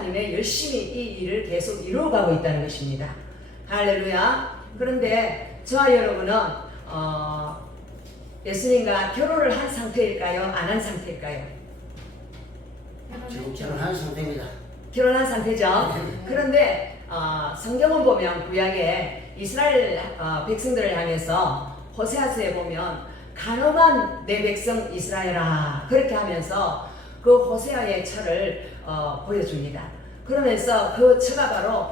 하나님의 열심히 이 일을 계속 이루어가고 있다는 것입니다. 할렐루야. 그런데 저와 여러분은 예수님과 결혼을 한 상태일까요? 안 한 상태일까요? 지금 결혼한 상태입니다. 결혼한 상태죠. 그런데 성경을 보면 구약에 이스라엘 백성들을 향해서 호세아서에 보면 간음한 내 백성 이스라엘아 그렇게 하면서 그 호세아의 처를 보여줍니다. 그러면서 그 처가 바로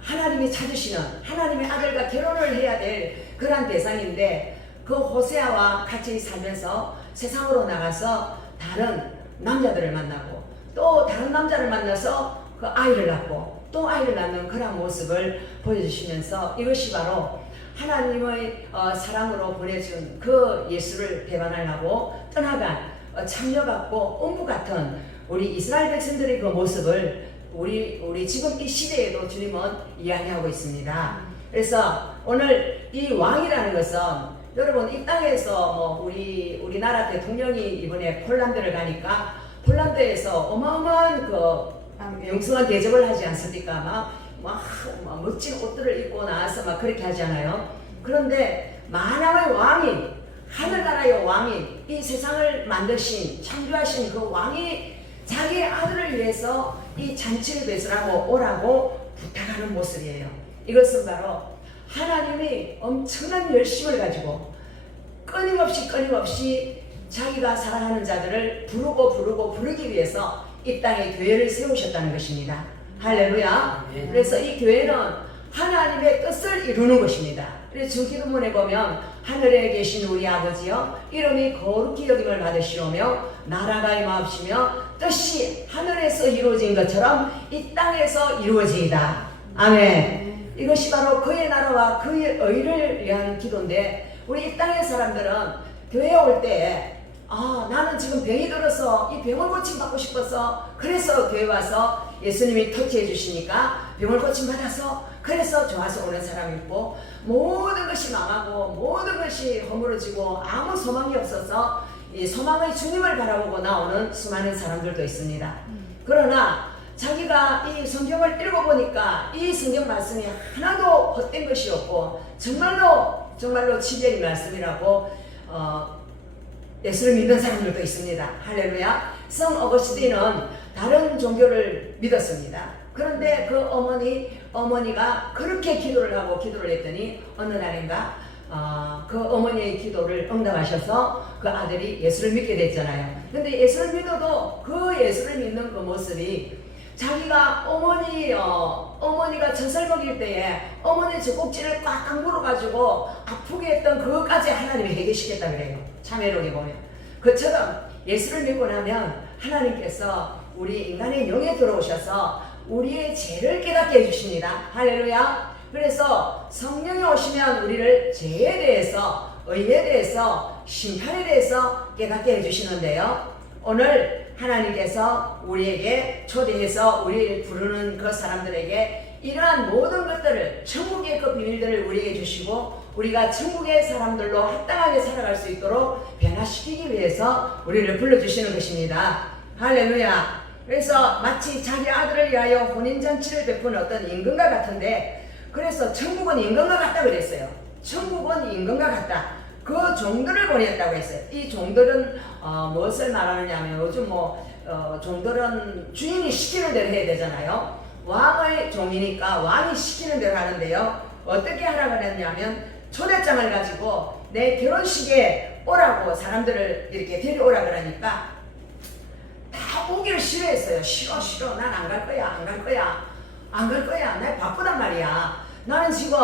하나님이 찾으시는 하나님의 아들과 결혼을 해야 될 그러한 대상인데 그 호세아와 같이 살면서 세상으로 나가서 다른 남자들을 만나고 또 다른 남자를 만나서 그 아이를 낳고 또 아이를 낳는 그런 모습을 보여주시면서 이것이 바로 하나님의 사랑으로 보내준 그 예수를 배반하려고 떠나간 참녀같고 음부 같은 우리 이스라엘 백성들의 그 모습을 우리 지금 이 시대에도 주님은 이야기하고 있습니다. 그래서 오늘 이 왕이라는 것은 여러분 이 땅에서 뭐 우리나라 대통령이 이번에 폴란드를 가니까 폴란드에서 어마어마한 그 영성한 대접을 하지 않습니까? 막 멋진 옷들을 입고 나와서 막 그렇게 하잖아요. 그런데 만왕의 왕이 하늘나라의 왕이 이 세상을 만드신 창조하신 그 왕이 자기 아들을 위해서 이 잔치를 배설하고 오라고 부탁하는 모습이에요. 이것은 바로 하나님이 엄청난 열심을 가지고 끊임없이 자기가 사랑하는 자들을 부르기 위해서 이 땅에 교회를 세우셨다는 것입니다. 할렐루야. 그래서 이 교회는 하나님의 뜻을 이루는 것입니다. 그래서 주기도문에 보면 하늘에 계신 우리 아버지여 이름이 거룩히 여김을 받으시오며 나라가 임하옵시며 뜻이 하늘에서 이루어진 것처럼 이 땅에서 이루어지이다. 아멘. 이것이 바로 그의 나라와 그의 의를 위한 기도인데 우리 이 땅의 사람들은 교회에 올 때 나는 지금 병이 들어서 이 병을 고침받고 싶어서 그래서 교회 와서 예수님이 터치해 주시니까 병을 고침받아서 그래서 좋아서 오는 사람이 있고 모든 것이 망하고 모든 것이 허물어지고 아무 소망이 없어서 이 소망의 주님을 바라보고 나오는 수많은 사람들도 있습니다. 그러나 자기가 이 성경을 읽어보니까 이 성경 말씀이 하나도 헛된 것이 없고 정말로 진리의 말씀이라고 예수를 믿는 사람들도 있습니다. 할렐루야. 성 어거스틴은 다른 종교를 믿었습니다. 그런데 그 어머니가 그렇게 기도를 했더니 어느 날인가 그 어머니의 기도를 응답하셔서 그 아들이 예수를 믿게 됐잖아요. 근데 예수를 믿어도 그 예수를 믿는 그 모습이 자기가 어머니가 젖을 먹일 때에 어머니 젖꼭지를 꽉 물어가지고 아프게 했던 그것까지 하나님이 해결시켰다 그래요. 참회록에 보면. 그처럼 예수를 믿고 나면 하나님께서 우리 인간의 영에 들어오셔서 우리의 죄를 깨닫게 해주십니다. 할렐루야. 그래서 성령이 오시면 우리를 죄에 대해서 의에 대해서 심판에 대해서 깨닫게 해주시는데요. 오늘 하나님께서 우리에게 초대해서 우리를 부르는 그 사람들에게 이러한 모든 것들을 천국의 그 비밀들을 우리에게 주시고 우리가 천국의 사람들로 합당하게 살아갈 수 있도록 변화시키기 위해서 우리를 불러주시는 것입니다. 할렐루야. 그래서 마치 자기 아들을 위하여 혼인잔치를 베푸는 어떤 임금과 같은데 그래서 천국은 임금과 같다 그랬어요. 천국은 임금과 같다. 그 종들을 보냈다고 했어요. 이 종들은 무엇을 말하느냐 하면 요즘 종들은 주인이 시키는 대로 해야 되잖아요. 왕의 종이니까 왕이 시키는 대로 하는데요. 어떻게 하라고 그랬냐면 초대장을 가지고 내 결혼식에 오라고 사람들을 이렇게 데려오라 그러니까 다 오기를 싫어했어요. 싫어. 난 안 갈 거야. 나 바쁘단 말이야. 나는 지금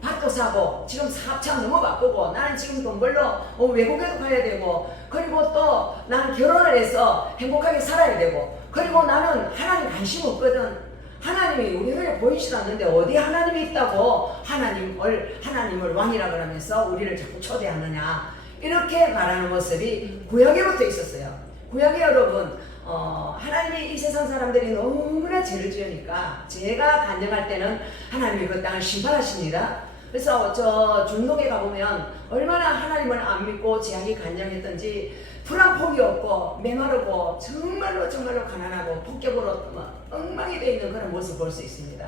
밭도 사고 지금 사업참 너무 바쁘고 나는 지금 돈 벌러 외국에도 가야 되고 그리고 또 나는 결혼을 해서 행복하게 살아야 되고 그리고 나는 하나님 관심 없거든. 하나님이 우리 회에 보이지도 않는데 어디 하나님이 있다고 하나님을 왕이라 그러면서 우리를 자꾸 초대하느냐 이렇게 말하는 모습이 구약에부터 있었어요. 구약에 여러분 하나님이 이 세상 사람들이 너무나 죄를 지으니까 죄가 간증할 때는 하나님이 그 땅을 심판하십니다. 그래서 저 중동에 가보면 얼마나 하나님을 안 믿고 죄악이 간증했던지 풀 한 폭이 없고 메마르고 정말로 가난하고 폭격으로 엉망이 되어 있는 그런 모습을 볼 수 있습니다.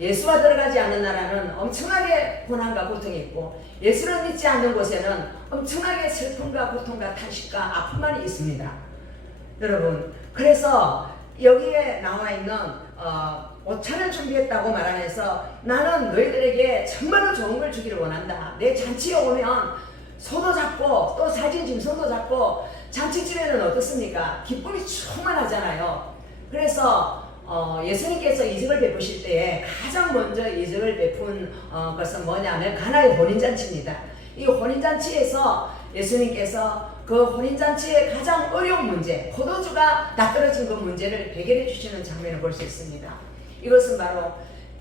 예수가 들어가지 않는 나라는 엄청나게 고난과 고통이 있고 예수를 믿지 않는 곳에는 엄청나게 슬픔과 고통과 탄식과 아픔만이 있습니다. 여러분, 그래서 여기에 나와 있는 오찬을 준비했다고 말하면서 나는 너희들에게 정말로 좋은 걸 주기를 원한다. 내 잔치에 오면 소도 잡고 또 사진 짐승도 잡고 잔치집에는 어떻습니까? 기쁨이 충만하잖아요. 그래서 예수님께서 이적을 베푸실 때에 가장 먼저 이적을 베푼 것은 뭐냐면 가나의 혼인잔치입니다. 이 혼인잔치에서 예수님께서 그 혼인잔치의 가장 어려운 문제, 포도주가 다 떨어진 그 문제를 해결해 주시는 장면을 볼 수 있습니다. 이것은 바로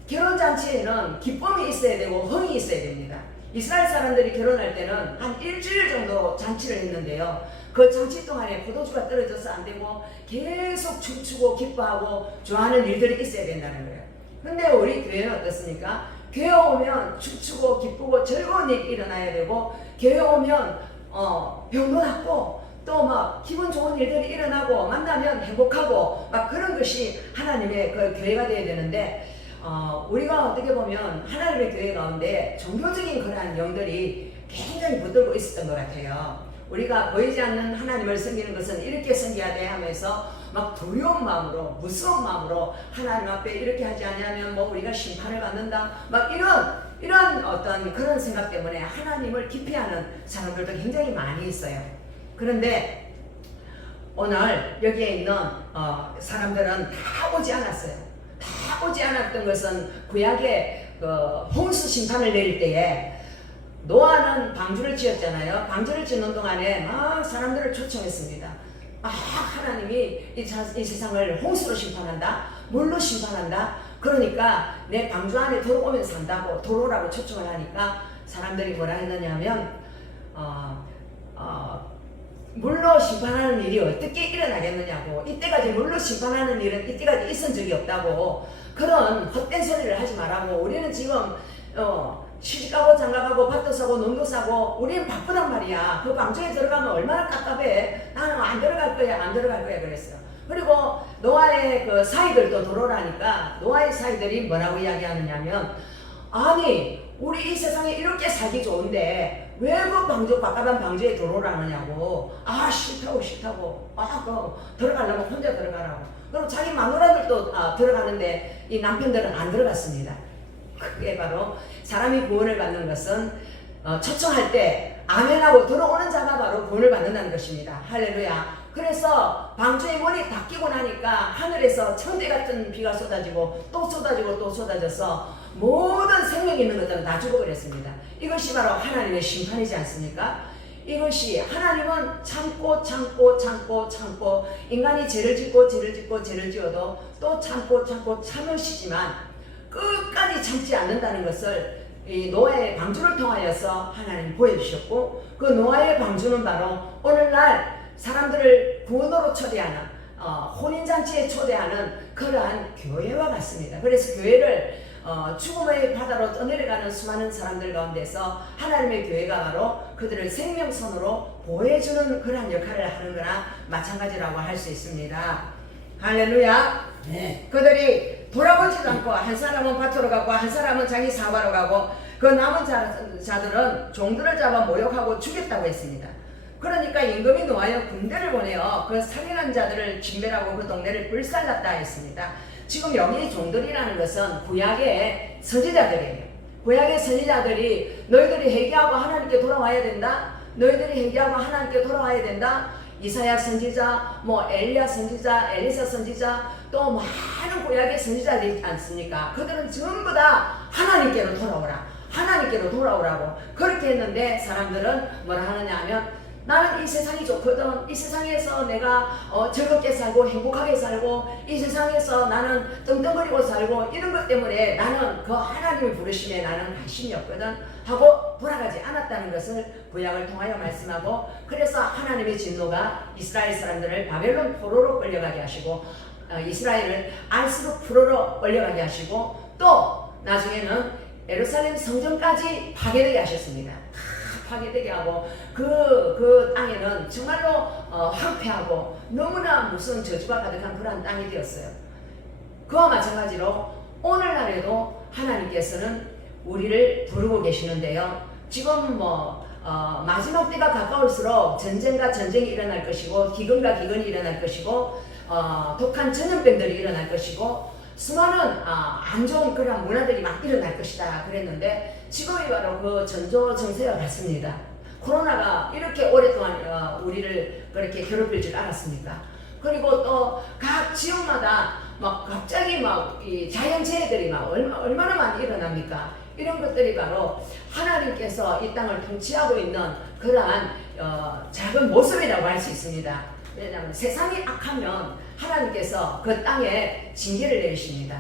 결혼잔치에는 기쁨이 있어야 되고 흥이 있어야 됩니다. 이스라엘 사람들이 결혼할 때는 한 일주일 정도 잔치를 했는데요. 그 잔치 동안에 포도주가 떨어져서 안 되고 계속 춤추고 기뻐하고 좋아하는 일들이 있어야 된다는 거예요. 근데 우리 교회는 어떻습니까? 교회 오면 춤추고 기쁘고 즐거운 일이 일어나야 되고, 교회 오면 병도 낫고 또 막 기분 좋은 일들이 일어나고 만나면 행복하고 막 그런 것이 하나님의 그 교회가 되어야 되는데, 우리가 어떻게 보면 하나님의 교회 가운데 종교적인 그러한 영들이 굉장히 붙들고 있었던 것 같아요. 우리가 보이지 않는 하나님을 섬기는 것은 이렇게 섬겨야 돼 하면서 막 두려운 마음으로, 무서운 마음으로 하나님 앞에 이렇게 하지 않으면 뭐 우리가 심판을 받는다, 막 이런 어떤 그런 생각 때문에 하나님을 기피하는 사람들도 굉장히 많이 있어요. 그런데 오늘 여기에 있는 사람들은 다 오지 않았어요. 다 오지 않았던 것은 구약의 홍수 심판을 내릴 때에 노아는 방주를 지었잖아요. 방주를 짓는 동안에 막 사람들을 초청했습니다. 하나님이 이 세상을 홍수로 심판한다, 물로 심판한다. 그러니까 내 방주 안에 들어오면 산다고 들어오라고 초청을 하니까 사람들이 뭐라 했느냐면 물로 심판하는 일이 어떻게 일어나겠느냐고, 이때까지 물로 심판하는 일은 이때까지 있은 적이 없다고, 그런 헛된 소리를 하지 말라고, 우리는 지금 시집가고 장가가고 밭도 사고 농도 사고 우리는 바쁘단 말이야. 그 방주에 들어가면 얼마나 깝깝해. 나는 안 들어갈 거야 그랬어요. 그리고 노아의 그 사이들도 들어오라니까 노아의 사이들이 뭐라고 이야기하느냐면, 아니 우리 이 세상에 이렇게 살기 좋은데 왜 그 방주 깝깝한 방주에 들어오라느냐고. 싫다고 들어가려면 혼자 들어가라고. 그럼 자기 마누라들도 들어가는데 이 남편들은 안 들어갔습니다. 그게 바로 사람이 구원을 받는 것은 초청할 때 아멘하고 들어오는 자가 바로 구원을 받는다는 것입니다. 할렐루야. 그래서 방주의 문이 닫히고 나니까 하늘에서 천대 같은 비가 쏟아지고 또 쏟아지고 또 쏟아져서 모든 생명이 있는 것들은 다 죽어버렸습니다. 이것이 바로 하나님의 심판이지 않습니까? 이것이 하나님은 참고 인간이 죄를 지어도 또 참고 참으시지만 끝까지 참지 않는다는 것을 이 노아의 방주를 통하여서 하나님 보여주셨고, 그 노아의 방주는 바로 오늘날 사람들을 구원으로 초대하는 혼인잔치에 초대하는 그러한 교회와 같습니다. 그래서 교회를 죽음의 바다로 떠내려가는 수많은 사람들 가운데서 하나님의 교회가 바로 그들을 생명선으로 보호해주는 그러한 역할을 하는 거나 마찬가지라고 할 수 있습니다. 할렐루야. 네. 그들이 돌아보지도 않고 한 사람은 밭으로 가고 한 사람은 자기 사업하러 가고 그 남은 자들은 종들을 잡아 모욕하고 죽였다고 했습니다. 그러니까 임금이 노하여 군대를 보내어 그 살인한 자들을 진멸하고 그 동네를 불살랐다 했습니다. 지금 여기 종들이라는 것은 구약의 선지자들이에요. 구약의 선지자들이 너희들이 회개하고 하나님께 돌아와야 된다. 너희들이 회개하고 하나님께 돌아와야 된다. 이사야 선지자, 엘리야 선지자, 엘리사 선지자, 또 많은 구약의 선지자들이 있지 않습니까? 그들은 전부 다 하나님께로 돌아오라고 그렇게 했는데, 사람들은 뭐라 하느냐 하면, 나는 이 세상이 좋거든. 이 세상에서 내가 즐겁게 살고 행복하게 살고 이 세상에서 나는 떵떵거리고 살고 이런 것 때문에 나는 그 하나님의 부르심에 나는 관심이 없거든 하고 돌아가지 않았다는 것을 구약을 통하여 말씀하고, 그래서 하나님의 진노가 이스라엘 사람들을 바벨론 포로로 끌려가게 하시고 이스라엘을 안스로 포로로 끌려가게 하시고 또 나중에는 예루살렘 성전까지 파괴되게 하셨습니다. 파괴되게 하고 그 땅에는 정말로 황폐하고 너무나 무서운 저주가 가득한 그러한 땅이 되었어요. 그와 마찬가지로 오늘날에도 하나님께서는 우리를 부르고 계시는데요. 지금 마지막 때가 가까울수록 전쟁과 전쟁이 일어날 것이고 기근과 기근이 일어날 것이고 독한 전염병들이 일어날 것이고 수많은 안 좋은 그런 문화들이 막 일어날 것이다 그랬는데 지금이 바로 그 전조정세와 같습니다. 코로나가 이렇게 오랫동안 우리를 그렇게 괴롭힐 줄 알았습니까? 그리고 또 각 지역마다 막 갑자기 막 이 자연재해들이 막 얼마나 많이 일어납니까? 이런 것들이 바로 하나님께서 이 땅을 통치하고 있는 그러한 작은 모습이라고 할 수 있습니다. 왜냐하면 세상이 악하면 하나님께서 그 땅에 징계를 내리십니다.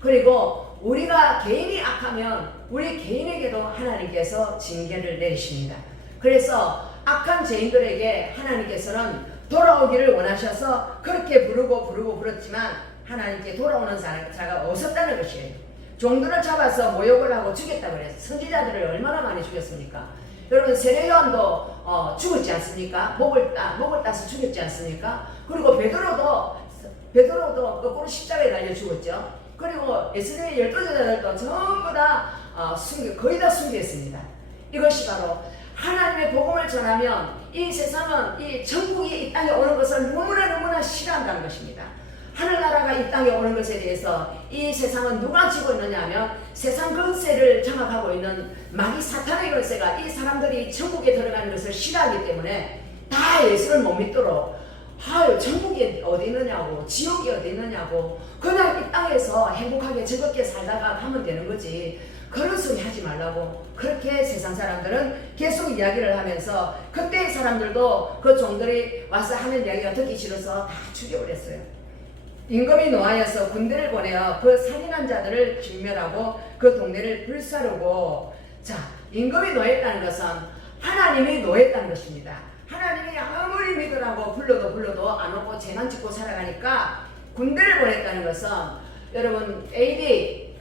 그리고 우리가 개인이 악하면 우리 개인에게도 하나님께서 징계를 내리십니다. 그래서 악한 죄인들에게 하나님께서는 돌아오기를 원하셔서 그렇게 부르지만 하나님께 돌아오는 자가 없었다는 것이에요. 종들을 잡아서 모욕을 하고 죽였다고 그래서 선지자들을 얼마나 많이 죽였습니까? 여러분 세례요한도 죽었지 않습니까? 목을 따서 죽였지 않습니까? 그리고 베드로도 거꾸로 십자가에 달려 죽었죠. 그리고 예수님의 12제자들도 전부 다 거의 다 순교했습니다. 이것이 바로 하나님의 복음을 전하면 이 세상은 이 천국이 이 땅에 오는 것을 너무나 싫어한다는 것입니다. 하늘나라가 이 땅에 오는 것에 대해서 이 세상은 누가 쥐고 있느냐 하면 세상 권세를 장악하고 있는 마귀 사탄의 권세가 이 사람들이 천국에 들어가는 것을 싫어하기 때문에 다 예수를 못 믿도록 천국이 어디 있느냐고 지옥이 어디 있느냐고 그냥 이 땅에서 행복하게 즐겁게 살다가 가면 되는 거지 그런 소리 하지 말라고 그렇게 세상 사람들은 계속 이야기를 하면서 그때의 사람들도 그 종들이 와서 하는 이야기가 듣기 싫어서 다 죽여버렸어요. 임금이 노하여서 군대를 보내어 그 살인한 자들을 진멸하고 그 동네를 불사르고 자 임금이 노했다는 것은 하나님이 노했다는 것입니다. 하나님이 아무리 믿으라고 불러도 안 오고 재난 짓고 살아가니까 군대를 보냈다는 것은 여러분 AD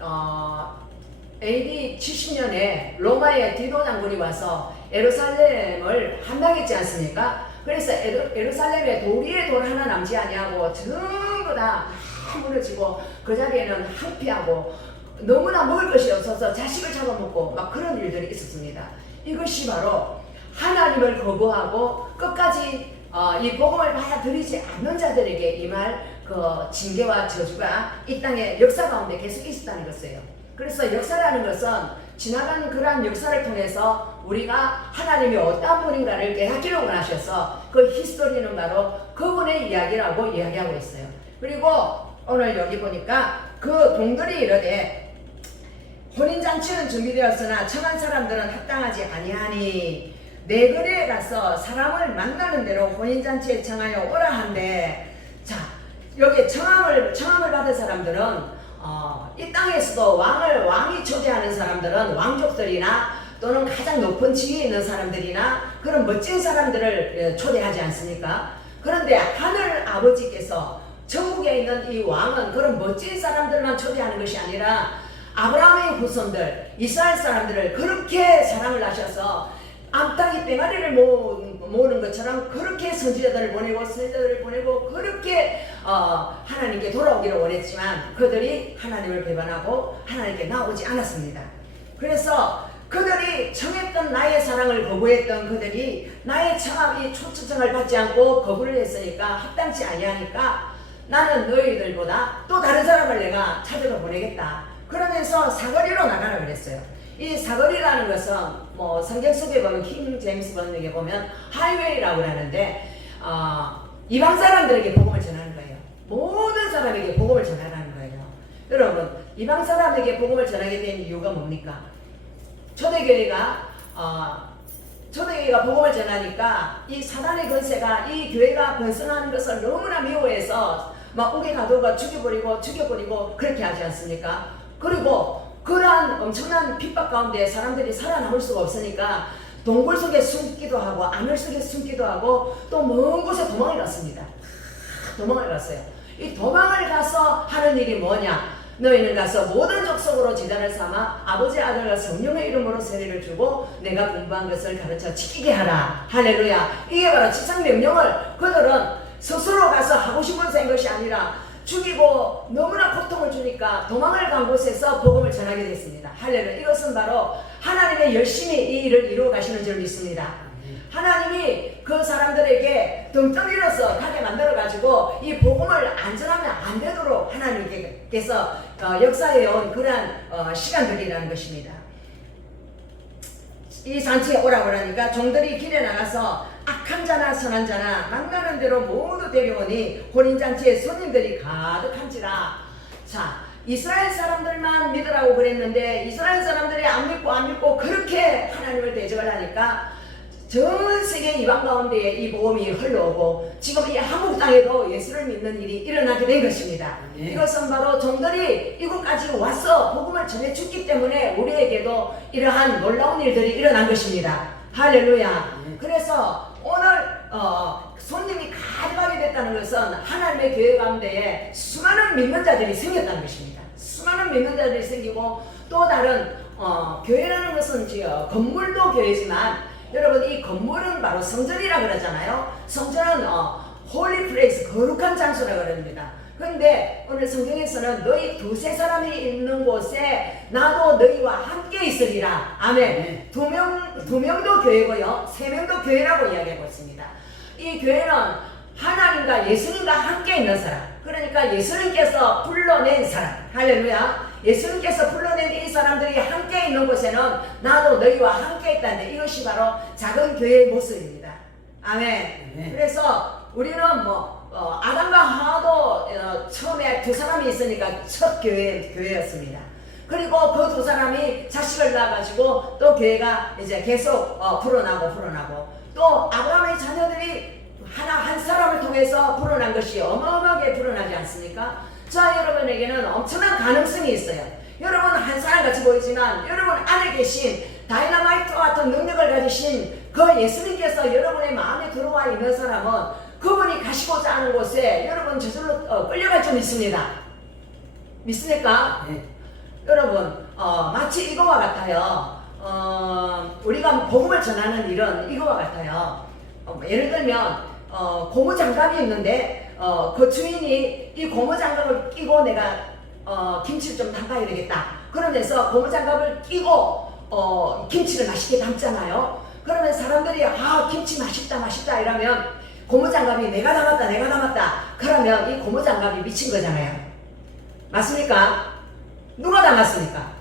70년에 로마의 디도 장군이 와서 예루살렘을 함락했지 않습니까? 그래서 예루살렘에 돌 위에 돌 하나 남지 아니하고 전부 다 무너지고 그 자리에는 황폐하고 너무나 먹을 것이 없어서 자식을 잡아먹고 막 그런 일들이 있었습니다. 이것이 바로 하나님을 거부하고 끝까지 이 복음을 받아들이지 않는 자들에게 임할 그 징계와 저주가 이 땅의 역사 가운데 계속 있었다는 것이에요. 그래서 역사라는 것은 지나간 그러한 역사를 통해서 우리가 하나님이 어떤 분인가를 깨닫기를 원하셔서 그 히스토리는 바로 그분의 이야기라고 이야기하고 있어요. 그리고 오늘 여기 보니까 그 동들이 이르되 혼인잔치는 준비되었으나 청한 사람들은 합당하지 아니하니 내 거리에 가서 사람을 만나는 대로 혼인잔치에 청하여 오라 한데 자 여기 청함을 받은 사람들은 이 땅에서도 왕이 초대하는 사람들은 왕족들이나 또는 가장 높은 지위에 있는 사람들이나 그런 멋진 사람들을 초대하지 않습니까? 그런데 하늘 아버지께서 천국에 있는 이 왕은 그런 멋진 사람들만 초대하는 것이 아니라 아브라함의 후손들, 이스라엘 사람들을 그렇게 사랑을 하셔서 암탉이 뺑아리를 모으는 것처럼 그렇게 선지자들을 보내고 그렇게 하나님께 돌아오기를 원했지만 그들이 하나님을 배반하고 하나님께 나오지 않았습니다. 그래서 그들이 청했던 나의 사랑을 거부했던 그들이 나의 청함이 초청을 받지 않고 거부를 했으니까 합당치 아니하니까 나는 너희들보다 또 다른 사람을 내가 찾아서 보내겠다. 그러면서 사거리로 나가라 그랬어요. 이 사거리라는 것은 뭐 성경 속에 보면 킹 제임스 번역에 보면 하이웨이라고 하는데 이방 사람들에게 복음을 전하는 거예요. 모든 사람에게 복음을 전하라는 거예요. 여러분 이방 사람에게 복음을 전하게 된 이유가 뭡니까? 초대교회가 복음을 전하니까 이 사단의 권세가 이 교회가 번성하는 것을 너무나 미워해서 막 옥에 가둬가 죽여버리고 그렇게 하지 않습니까? 그리고 그러한 엄청난 핍박 가운데 사람들이 살아남을 수가 없으니까 동굴 속에 숨기도 하고 하늘 속에 숨기도 하고 또 먼 곳에 도망을 갔습니다. 도망을 갔어요. 이 도망을 가서 하는 일이 뭐냐? 너희는 가서 모든 족속으로 제자를 삼아 아버지 아들과 성령의 이름으로 세례를 주고 내가 공부한 것을 가르쳐 지키게 하라. 할렐루야. 이게 바로 지상명령을 그들은 스스로 가서 하고 싶은 것이 아니라 죽이고 너무나 고통을 주니까 도망을 간 곳에서 복음을 전하게 됐습니다. 할렐루야. 이것은 바로 하나님의 열심히 이 일을 이루어 가시는 줄 믿습니다. 하나님이 그 사람들에게 덩텅이로서 가게 만들어 가지고 이 복음을 안전하면 안 되도록 하나님께서 역사해 온 그러한 시간들이라는 것입니다. 이 잔치에 오라고 그러니까 종들이 길에 나가서 악한 자나 선한 자나 만나는 대로 모두 데려오니 혼인잔치에 손님들이 가득한지라. 자, 이스라엘 사람들만 믿으라고 그랬는데 이스라엘 사람들이 안 믿고 그렇게 하나님을 대적을 하니까 전 세계 이방 가운데에 이 복음이 흘러오고 지금 이 한국 땅에도 예수를 믿는 일이 일어나게 된 것입니다. 이것은 바로 종들이 이곳까지 와서 복음을 전해주기 때문에 우리에게도 이러한 놀라운 일들이 일어난 것입니다. 할렐루야. 그래서 오늘 손님이 가득하게 됐다는 것은 하나님의 교회 가운데에 수많은 믿는 자들이 생겼다는 것입니다. 수많은 믿는 자들이 생기고 또 다른 교회라는 것은 건물도 교회지만 여러분 이 건물은 바로 성전이라 그러잖아요. 성전은 홀리 플레이스 거룩한 장소라 그럽니다. 그런데 오늘 성경에서는 너희 두세 사람이 있는 곳에 나도 너희와 함께 있으리라. 아멘. 두 명도 교회고요. 세 명도 교회라고 이야기하고 있습니다. 이 교회는 하나님과 예수님과 함께 있는 사람. 그러니까 예수님께서 불러낸 사람. 할렐루야. 예수님께서 불러낸 이 사람들이 함께 있는 곳에는 나도 너희와 함께 있다는데 이것이 바로 작은 교회의 모습입니다. 아멘. 그래서 우리는 아담과 하와도 처음에 두 사람이 있으니까 첫 교회였습니다. 그리고 그 두 사람이 자식을 낳아가지고 또 교회가 이제 계속 불어나고 또 아브라함의 자녀들이 한 사람을 통해서 불어난 것이 어마어마하게 불어나지 않습니까? 자, 여러분에게는 엄청난 가능성이 있어요. 여러분 한 사람 같이 보이지만 여러분 안에 계신 다이너마이트와 같은 능력을 가지신 그 예수님께서 여러분의 마음에 들어와 있는 사람은 그분이 가시고자 하는 곳에 여러분 저절로 끌려갈 줄 믿습니다. 믿습니까? 네. 여러분 마치 이거와 같아요. 우리가 복음을 전하는 일은 이거와 같아요. 예를 들면 고무장갑이 있는데 그 주인이 이 고무장갑을 끼고 내가 김치를 좀 담가야 되겠다. 그러면서 고무장갑을 끼고 김치를 맛있게 담잖아요. 그러면 사람들이 김치 맛있다 이러면 고무장갑이 내가 담았다 그러면 이 고무장갑이 미친 거잖아요. 맞습니까? 누가 담았습니까?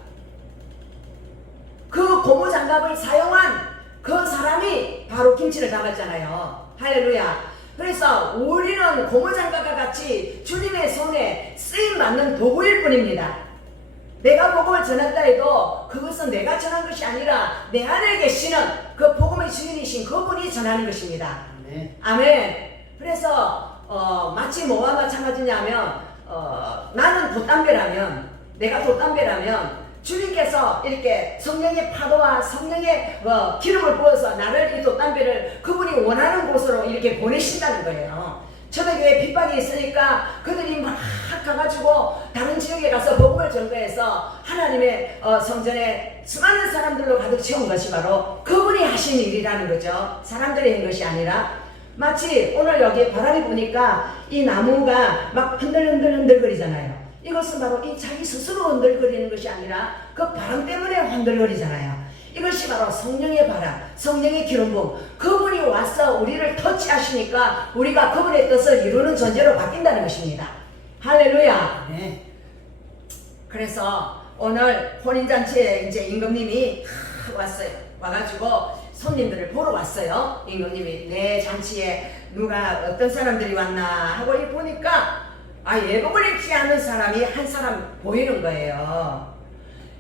그 고무장갑을 사용한 그 사람이 바로 김치를 담았잖아요. 할렐루야. 그래서 우리는 고무장갑과 같이 주님의 손에 쓰임받는 도구일 뿐입니다. 내가 복음을 전한다 해도 그것은 내가 전한 것이 아니라 내 안에 계시는 그 복음의 주인이신 그분이 전하는 것입니다. 네. 아멘. 그래서 마치 뭐와 마찬가지냐면 나는 내가 돛담배라면 주님께서 이렇게 성령의 파도와 성령의 기름을 부어서 나를 이 돛담배를 그분이 원하는 곳으로 이렇게 보내신다는 거예요. 초대교회 핍박이 있으니까 그들이 막 가가지고 다른 지역에 가서 복음을 전거해서 하나님의 성전에 수많은 사람들로 가득 채운 것이 바로 그분이 하신 일이라는 거죠. 사람들이 한 것이 아니라 마치 오늘 여기 바람이 부니까 이 나무가 막 흔들흔들 거리잖아요. 이것은 바로 이 자기 스스로 흔들거리는 것이 아니라 그 바람 때문에 흔들거리잖아요. 이것이 바로 성령의 바람, 성령의 기름 부음. 그분이 와서 우리를 터치하시니까 우리가 그분의 뜻을 이루는 존재로 바뀐다는 것입니다. 할렐루야. 네. 그래서 오늘 혼인잔치에 이제 임금님이 왔어요. 와가지고 손님들을 보러 왔어요. 임금님이 내 잔치에 누가 어떤 사람들이 왔나 하고 보니까 예복을 입지 않은 사람이 한 사람 보이는 거예요.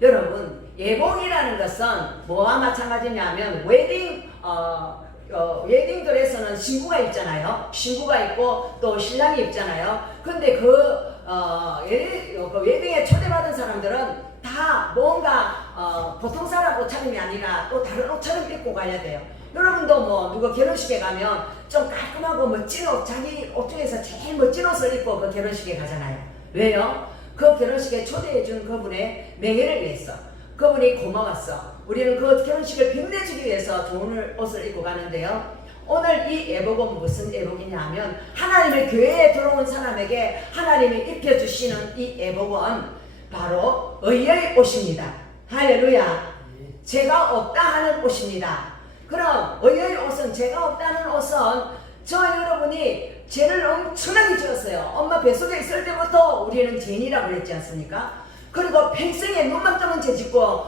여러분, 예복이라는 것은 뭐와 마찬가지냐면 웨딩 드레스는 신부가 입잖아요. 신부가 입고 또 신랑이 입잖아요. 근데 그 웨딩에 초대받은 사람들은 다 뭔가 보통 사람 옷차림이 아니라 또 다른 옷차림 입고 가야 돼요. 여러분도 누가 결혼식에 가면 좀 깔끔하고 멋진 옷, 자기 옷 중에서 제일 멋진 옷을 입고 그 결혼식에 가잖아요. 왜요? 그 결혼식에 초대해준 그분의 명예를 위해서, 그분이 고마웠어. 우리는 그 결혼식을 빛내주기 위해서 좋은 옷을 입고 가는데요. 오늘 이 애복은 무슨 애복이냐 하면 하나님의 교회에 들어온 사람에게 하나님이 입혀주시는 이 애복은 바로 의의 옷입니다. 할렐루야. 죄가 없다 하는 옷입니다. 그럼 의의 옷은, 죄가 없다는 옷은 저 여러분이 죄를 엄청나게 지었어요. 엄마 뱃속에 있을 때부터 우리는 죄인이라고 그랬지 않습니까? 그리고 평생에 눈만 뜨면 죄 짓고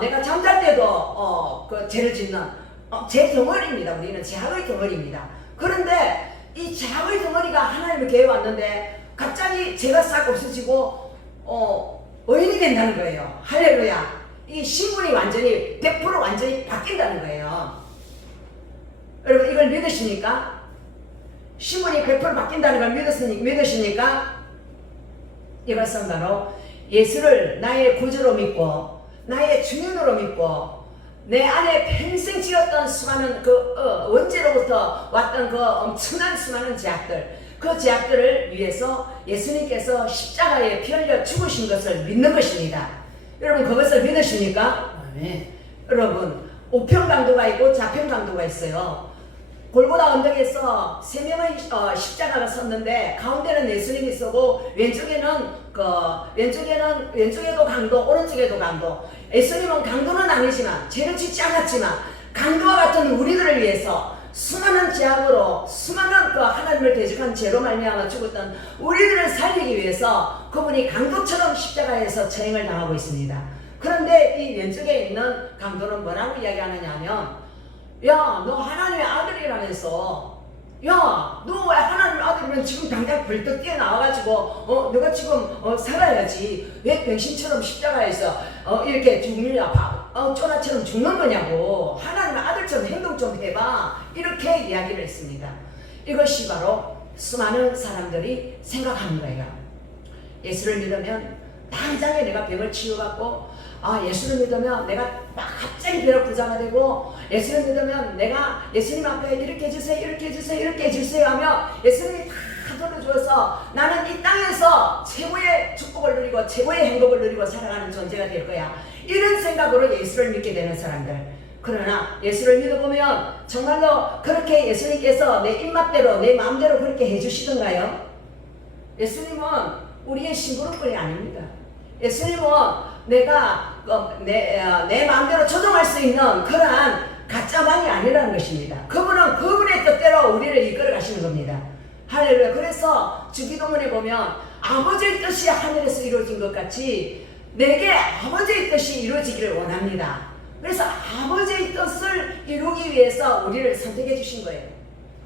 내가 잠잘 때도 그 죄를 짓는 죄 덩어리입니다. 우리는 죄악의 덩어리입니다. 그런데 이 죄악의 덩어리가 하나님의 교회에 왔는데 갑자기 죄가 싹 없어지고 의인이 된다는 거예요. 할렐루야. 이 신분이 완전히 100% 완전히 바뀐다는 거예요. 여러분 이걸 믿으십니까? 신분이 100% 바뀐다는 걸 믿으십니까? 이것은 바로 예수를 나의 구주로 믿고 나의 주인으로 믿고 내 안에 평생 지었던 수많은 원죄로부터 왔던 그 엄청난 수많은 죄악들, 그 죄악들을 위해서 예수님께서 십자가에 피 흘려 죽으신 것을 믿는 것입니다. 여러분 그것을 믿으십니까? 아멘. 여러분 우편강도가 있고 좌편강도가 있어요. 골고다 언덕에서 세 명의 십자가가 섰는데 가운데는 예수님이 서고 왼쪽에도 강도, 오른쪽에도 강도. 예수님은 강도는 아니지만 죄를 짓지 않았지만 강도와 같은 우리들을 위해서 수많은 죄악으로 수많은 그 하나님을 대적한 죄로 말미암아 죽었던 우리들을 살리기 위해서 그분이 강도처럼 십자가에서 처형을 당하고 있습니다. 그런데 이 왼쪽에 있는 강도는 뭐라고 이야기하느냐 하면 야, 너 하나님의 아들이라면서 야, 너 왜 하나님의 아들이면 지금 당장 벌떡 뛰어나와가지고 너가 지금 살아야지 왜 병신처럼 십자가에서 이렇게 죽느냐 쪼나처럼 죽는 거냐고 하나님의 아들처럼 행동 좀 해봐 이렇게 이야기를 했습니다. 이것이 바로 수많은 사람들이 생각하는 거예요. 예수를 믿으면 당장에 내가 병을 치유받고 예수를 믿으면 내가 갑자기 벼락 부자가 되고 예수를 믿으면 내가 예수님 앞에 이렇게 해주세요 이렇게 해주세요 이렇게 해주세요 하며 예수님이 다 들어줘서 나는 이 땅에서 최고의 축복을 누리고 최고의 행복을 누리고 살아가는 존재가 될 거야. 이런 생각으로 예수를 믿게 되는 사람들. 그러나 예수를 믿어보면 정말로 그렇게 예수님께서 내 입맛대로 내 마음대로 그렇게 해주시던가요? 예수님은 우리의 심부름꾼이 아닙니다. 예수님은 내가 내 마음대로 조종할 수 있는 그러한 가짜방이 아니라는 것입니다. 그분은 그분의 뜻대로 우리를 이끌어 가시는 겁니다. 할렐루야. 그래서 주기도문에 보면 아버지의 뜻이 하늘에서 이루어진 것 같이 내게 아버지의 뜻이 이루어지기를 원합니다. 그래서 아버지의 뜻을 이루기 위해서 우리를 선택해 주신 거예요.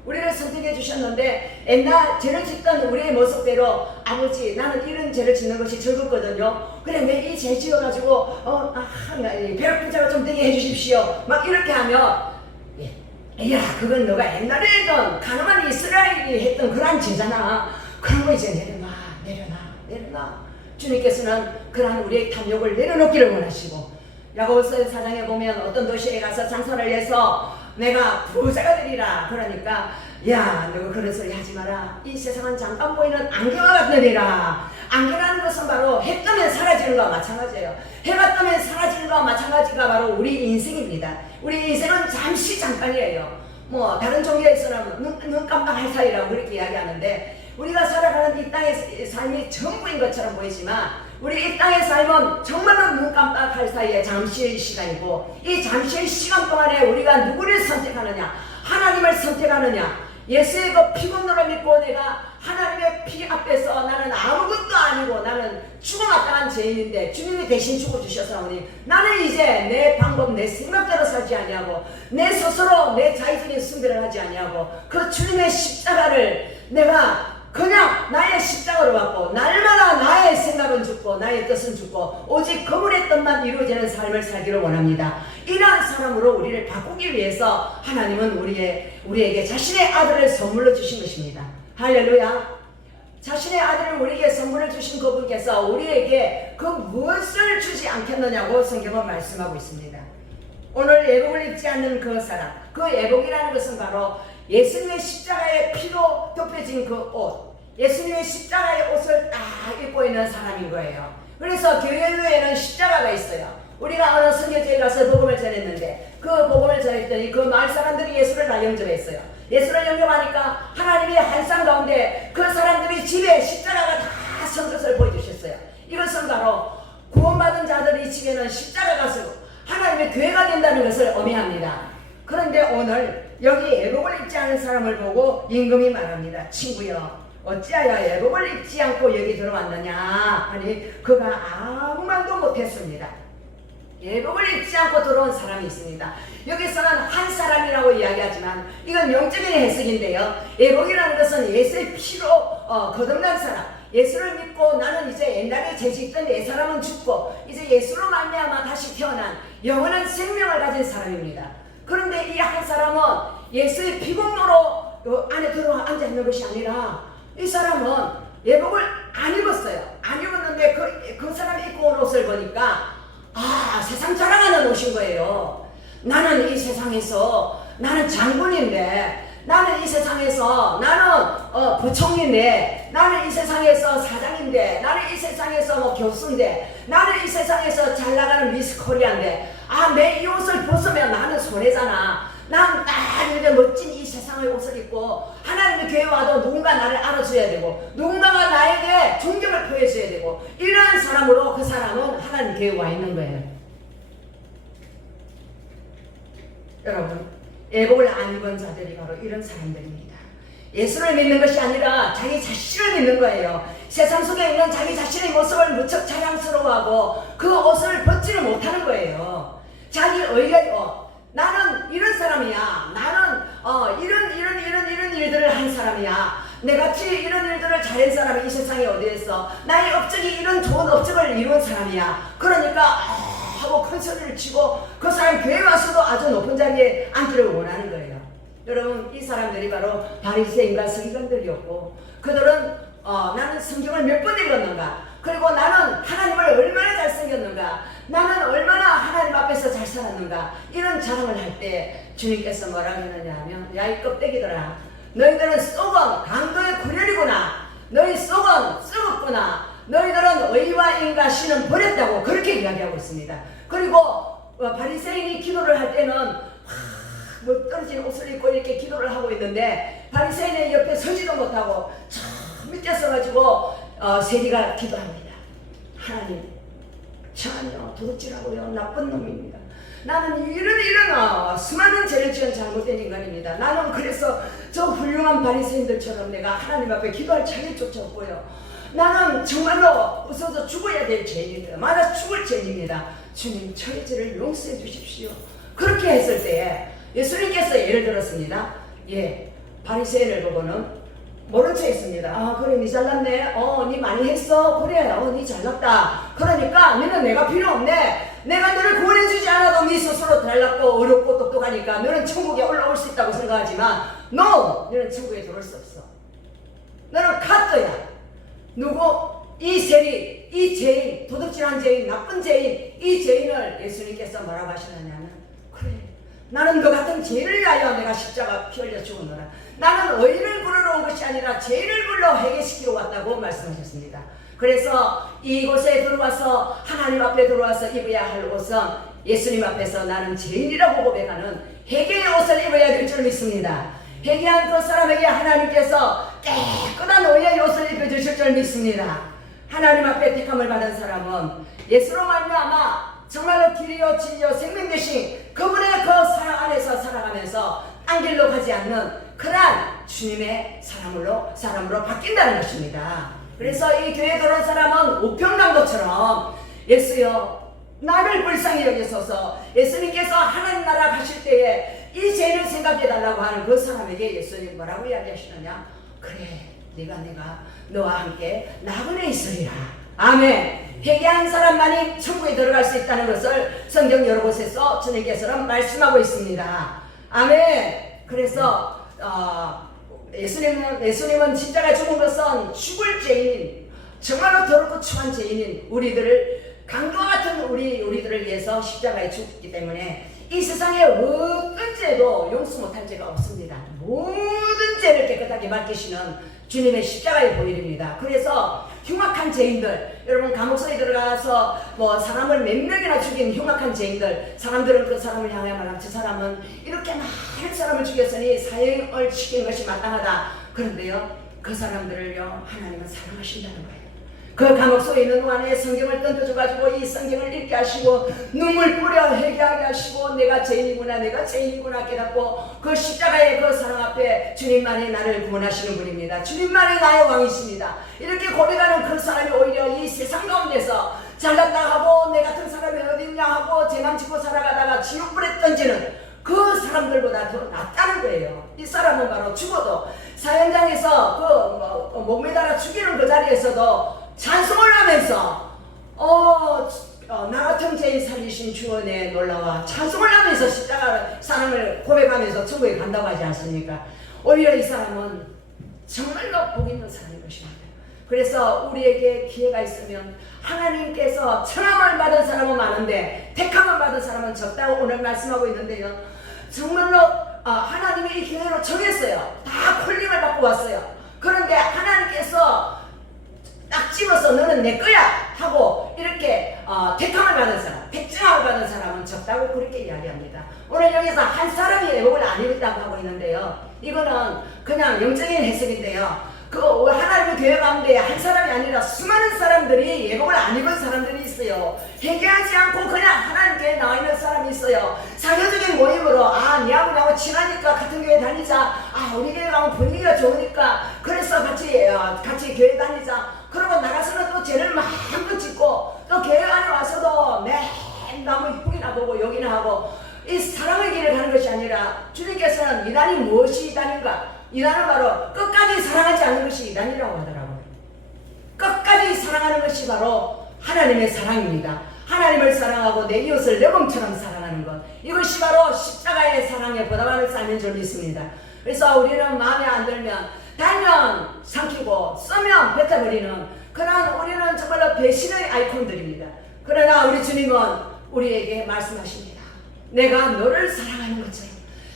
우리를 선택해 주셨는데 옛날 죄를 짓던 우리의 모습대로 아버지 나는 이런 죄를 짓는 것이 즐겁거든요. 그래 왜 이 죄 지어가지고 벼락부자가 좀 되게 해주십시오. 막 이렇게 하면 야 그건 너가 옛날에 했던 가늠한 이스라엘이 했던 그러한 죄잖아. 그런 거 이제 내려놔. 주님께서는 그러한 우리의 탐욕을 내려놓기를 원하시고 야고보서 4장에 보면 어떤 도시에 가서 장사를 해서 내가 부자가 되리라 그러니까 야 너가 그런 소리 하지 마라. 이 세상은 잠깐 보이는 안개와 같으리라. 안개라는 것은 바로 해 뜨면 사라지는 것과 마찬가지예요. 해가 뜨면 사라지는 것과 마찬가지가 바로 우리 인생입니다. 우리 인생은 잠깐이에요. 뭐 다른 종교에서는 눈 깜빡할 사이라고 그렇게 이야기하는데 우리가 살아가는 이 땅의 삶이 전부인 것처럼 보이지만 우리 이 땅의 삶은 정말로 눈 깜빡할 사이에 잠시의 시간이고 이 잠시의 시간 동안에 우리가 누구를 선택하느냐 하나님을 선택하느냐 예수의 그 피곤노를 믿고 내가 하나님의 피 앞에서 나는 아무것도 아니고 나는 죽어마땅한 죄인인데 주님이 대신 죽어주셔서니 나는 이제 내 방법 내 생각대로 살지 아니하고 내 스스로 내 자의적인 숭배를 하지 아니하고 그 주님의 십자가를 내가 그냥 나의 십자가로 받고 날마다 나의 생각은 죽고 나의 뜻은 죽고 오직 그분의 뜻만 이루어지는 삶을 살기를 원합니다. 이러한 사람으로 우리를 바꾸기 위해서 하나님은 우리에게 자신의 아들을 선물로 주신 것입니다. 할렐루야. 자신의 아들을 우리에게 선물을 주신 그분께서 우리에게 그 무엇을 주지 않겠느냐고 성경은 말씀하고 있습니다. 오늘 예복을 입지 않는 그 사람, 그 예복이라는 것은 바로 예수님의 십자가의 피로 덮여진 그 옷, 예수님의 십자가의 옷을 딱 입고 있는 사람인 거예요. 그래서 교회에는 십자가가 있어요. 우리가 어느 선교지에 가서 복음을 전했는데 그 복음을 전했더니 그 마을 사람들이 예수를 다 영접했어요. 예수를 영접하니까 하나님이 한 쌍 가운데 그 사람들이 집에 십자가가 다 선 것을 보여주셨어요. 이것은 바로 구원받은 자들이 집에는 십자가가 서고 하나님의 교회가 된다는 것을 의미합니다. 그런데 오늘 여기 애복을 입지 않은 사람을 보고 임금이 말합니다. 친구여, 어찌하여 애복을 입지 않고 여기 들어왔느냐 하니 그가 아무 말도 못했습니다. 애복을 입지 않고 들어온 사람이 있습니다. 여기서는 한 사람이라고 이야기하지만 이건 영적인 해석인데요. 애복이라는 것은 예수의 피로 거듭난 사람, 예수를 믿고 나는 이제 옛날에 죄짓던 내 사람은 죽고 이제 예수로 말미암아 다시 태어난 영원한 생명을 가진 사람입니다. 그런데 이 한 사람은 예수의 피공로로 안에 들어와 앉아 있는 것이 아니라 이 사람은 예복을 안 입었어요. 안 입었는데 그 사람이 입고 온 옷을 보니까 세상 자랑하는 옷인 거예요. 나는 이 세상에서 나는 장군인데, 나는 이 세상에서 나는 부총리인데, 나는 이 세상에서 사장인데, 나는 이 세상에서 뭐 교수인데, 나는 이 세상에서 잘 나가는 미스 코리아인데, 내 이 옷을 벗으면 나는 손해잖아. 난 딱 이렇게 멋진 이 세상의 옷을 입고 하나님의 교회 와도 누군가 나를 알아줘야 되고 누군가가 나에게 존경을 표해줘야 되고 이런 사람으로 그 사람은 하나님 교회에 와 있는 거예요. 여러분, 애복을 안 입은 자들이 바로 이런 사람들입니다. 예수를 믿는 것이 아니라 자기 자신을 믿는 거예요. 세상 속에 있는 자기 자신의 모습을 무척 자랑스러워하고 그 옷을 벗지를 못하는 거예요. 자기 의견, 나는 이런 사람이야. 나는 이런 일들을 한 사람이야. 내같이 이런 일들을 잘한 사람이 이 세상에 어디에 있어. 나의 업적이 이런 좋은 업적을 이룬 사람이야. 그러니까 하고 큰 소리를 치고 그 사람 교회 와서도 아주 높은 자리에 앉기를 원하는 거예요. 여러분, 이 사람들이 바로 바리새인과 서기관들이었고 그들은 나는 성경을 몇 번 읽었는가, 그리고 나는 하나님을 얼마나 잘생겼는가, 나는 얼마나 하나님 앞에서 잘 살았는가, 이런 자랑을 할 때 주님께서 뭐라고 했느냐 하면, 야 이 껍데기들아, 너희들은 썩은 강도의 구렬이구나, 너희 썩은 썩었구나, 너희들은 의와 인과 신은 버렸다고 그렇게 이야기하고 있습니다. 그리고 바리새인이 기도를 할 때는 뭐 떨어진 옷을 입고 이렇게 기도를 하고 있는데 바리새인의 옆에 서지도 못하고 저 밑에 서가지고 세리가 기도합니다. 하나님, 저는요 도둑질하고요 나쁜 놈입니다. 나는 이런 수많은 죄를 지은 잘못된 인간입니다. 나는 그래서 저 훌륭한 바리새인들처럼 내가 하나님 앞에 기도할 자격조차 없고요. 나는 정말로 웃어서 죽어야 될 죄인입니다. 맞아 죽을 죄인입니다. 주님, 저의 죄를 용서해 주십시오. 그렇게 했을 때 예수님께서 예를 들었습니다. 바리새인을 보고는 모른 체 했습니다. 그래, 니 잘났네. 니 많이 했어. 그래, 니 잘났다. 그러니까 너는 내가 필요 없네. 내가 너를 구원해주지 않아도 니 스스로 잘났고 어렵고 똑똑하니까 너는 천국에 올라올 수 있다고 생각하지만 No! 너는 천국에 들어올 수 없어. 너는 카트야. 누구? 이 세리, 이 죄인, 도둑질한 죄인, 나쁜 죄인, 이 죄인을 예수님께서 뭐라고 하시느냐면, 그래, 나는 너 같은 죄를 위하여 내가 십자가 피 흘려 죽었노라. 나는 의를 부르러 온 것이 아니라 죄를 불러 회개시키러 왔다고 말씀하셨습니다. 그래서 이곳에 들어와서 하나님 앞에 들어와서 입어야 할 옷은 예수님 앞에서 나는 죄인이라고 고백하는 회개의 옷을 입어야 될 줄 믿습니다. 회개한 그 사람에게 하나님께서 깨끗한 의의 옷을 입혀주실 줄 믿습니다. 하나님 앞에 택함을 받은 사람은 예수로 말미암아 정말로 길이요 진리요 생명 되신 그분의 그 사랑 안에서 살아가면서 딴 길로 가지 않는 그러한 주님의 사람으로 바뀐다는 것입니다. 그래서 이 교회에 들어온 사람은 우평강도처럼 예수여 나를 불쌍히 여기소서, 예수님께서 하나님 나라 가실 때에 이 죄를 생각해 달라고 하는 그 사람에게 예수님 뭐라고 이야기하시느냐? 그래, 내가 너와 함께 나그네 있으리라. 아멘. 회개한 사람만이 천국에 들어갈 수 있다는 것을 성경 여러 곳에서 주님께서는 말씀하고 있습니다. 아멘. 그래서 예수님은 십자가에 죽은 것은 죽을 죄인, 정말로 더럽고 추한 죄인인 우리들을, 강도와 같은 우리들을 위해서 십자가에 죽기 때문에 이 세상에 어떤 죄도 용서 못할 죄가 없습니다. 모든 죄를 깨끗하게 맡기시는 주님의 십자가의 보혈입니다. 그래서 흉악한 죄인들, 여러분 감옥소에 들어가서 뭐 사람을 몇 명이나 죽인 흉악한 죄인들, 사람들은 그 사람을 향해 말하면 저 사람은 이렇게 많은 사람을 죽였으니 사형을 시키는 것이 마땅하다. 그런데요, 그 사람들을요 하나님은 사랑하신다는 거예요. 그 감옥소에 있는 동안에 성경을 던져줘가지고 이 성경을 읽게 하시고 눈물 뿌려 회개하게 하시고 내가 죄인이구나 내가 죄인이구나 깨닫고 그 십자가의 그 사랑 앞에 주님만이 나를 구원하시는 분입니다. 주님만이 나의 왕이십니다. 이렇게 고백하는 그 사람이 오히려 이 세상 가운데서 잘났다 하고 내 같은 사람이 어디 있냐 하고 죄만 짓고 살아가다가 지옥불에 던지는 그 사람들보다 더 낫다는 거예요. 이 사람은 바로 죽어도 사형장에서 그 목 매달아 죽이는 그 자리에서도 찬송을 하면서 나 같은 죄인 살리신 주원의 놀라와 찬송을 하면서 십자가 사랑을 고백하면서 천국에 간다고 하지 않습니까? 오히려 이 사람은 정말로 복 있는 사람인 것입니다. 그래서 우리에게 기회가 있으면 하나님께서 청함을 받은 사람은 많은데 택함을 받은 사람은 적다고 오늘 말씀하고 있는데요, 정말로 하나님이 이 기회로 정했어요. 다 콜링을 받고 왔어요. 그런데 하나님께서 딱 집어서 너는 내 거야 하고 이렇게 택함을 받은 사람, 택정함을 받은 사람은 적다고 그렇게 이야기합니다. 오늘 여기서 한 사람이 예복을 안 입었다고 하고 있는데요, 이거는 그냥 영적인 해석인데요, 그 하나님의 교회 가운데 한 사람이 아니라 수많은 사람들이 예복을 안 입은 사람들이 있어요. 회개하지 않고 그냥 하나님 교회에 나와 있는 사람이 있어요. 상여적인 모임으로 니하고 나하고 친하니까 같은 교회 다니자, 우리 교회 가면 분위기가 좋으니까 그래서 같이 교회 다니자. 그러고 나가서는 또 죄를 마음껏 짓고 또 교회 안에 와서도 너무 흉이나 보고 욕이나 하고 이 사랑의 길을 가는 것이 아니라 주님께서는 이단이 무엇이 이단인가? 이단은 바로 끝까지 사랑하지 않는 것이 이단이라고 하더라고요. 끝까지 사랑하는 것이 바로 하나님의 사랑입니다. 하나님을 사랑하고 내 이웃을 내 몸처럼 사랑하는 것, 이것이 바로 십자가의 사랑에 보답하는 삶인 줄 믿습니다. 그래서 우리는 마음에 안 들면 달면 삼키고 쓰면 뱉어버리는 그런 우리는 정말로 배신의 아이콘들입니다. 그러나 우리 주님은 우리에게 말씀하십니다. 내가 너를 사랑하는 것처럼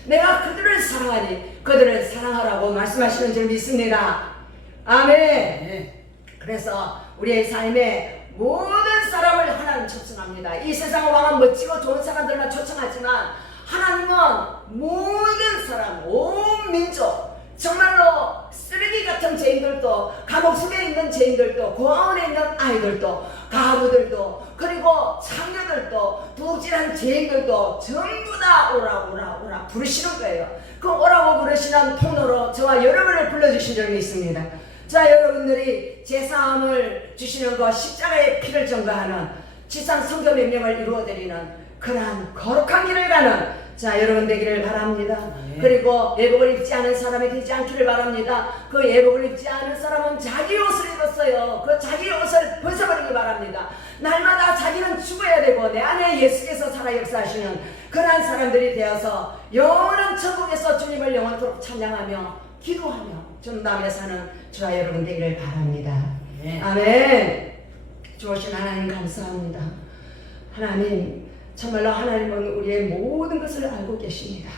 내가 그들을 사랑하니 그들을 사랑하라고 말씀하시는 줄 믿습니다. 아멘. 그래서 우리의 삶에 모든 사람을 하나님 초청합니다. 이 세상 왕은 멋지고 좋은 사람들만 초청하지만 하나님은 모든 사람, 온 민족, 정말로 쓰레기 같은 죄인들도, 감옥 속에 있는 죄인들도, 고아원에 있는 아이들도, 가부들도, 그리고 창녀들도, 도둑질한 죄인들도 전부 다 오라 부르시는 거예요. 그 오라고 부르시는 통로로 저와 여러분을 불러주신 적이 있습니다. 자, 여러분들이 제사함을 주시는 것, 십자가의 피를 증거하는 지상 성교 명령을 이루어드리는 그러한 거룩한 길을 가는 여러분 되기를 바랍니다. 그리고 예복을 입지 않은 사람이 되지 않기를 바랍니다. 그 예복을 입지 않은 사람은 자기 옷을 입었어요. 그 자기 옷을 벗어버리기 바랍니다. 날마다 자기는 죽어야 되고 내 안에 예수께서 살아 역사하시는 그러한 사람들이 되어서 영원한 천국에서 주님을 영원토록 찬양하며 기도하며 전담에 사는 저와 여러분 되기를 바랍니다. 아멘. 주오신 하나님 감사합니다. 하나님, 정말로 하나님은 우리의 모든 것을 알고 계십니다.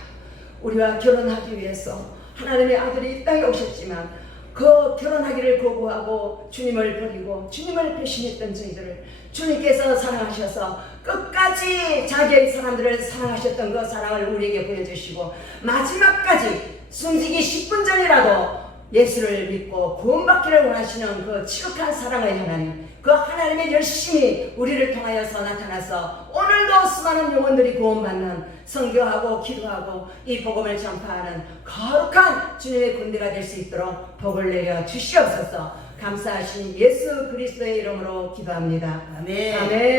우리와 결혼하기 위해서 하나님의 아들이 이 땅에 오셨지만 그 결혼하기를 거부하고 주님을 버리고 주님을 배신했던 저희들을 주님께서 사랑하셔서 끝까지 자기의 사람들을 사랑하셨던 그 사랑을 우리에게 보여주시고 마지막까지 숨지기 10분 전이라도 예수를 믿고 구원받기를 원하시는 그 지극한 사랑의 하나님, 그 하나님의 열심히 우리를 통하여서 나타나서 오늘도 수많은 영혼들이 구원받는, 선교하고 기도하고 이 복음을 전파하는 거룩한 주님의 군대가 될 수 있도록 복을 내려 주시옵소서. 감사하신 예수 그리스도의 이름으로 기도합니다. 아멘. 아멘.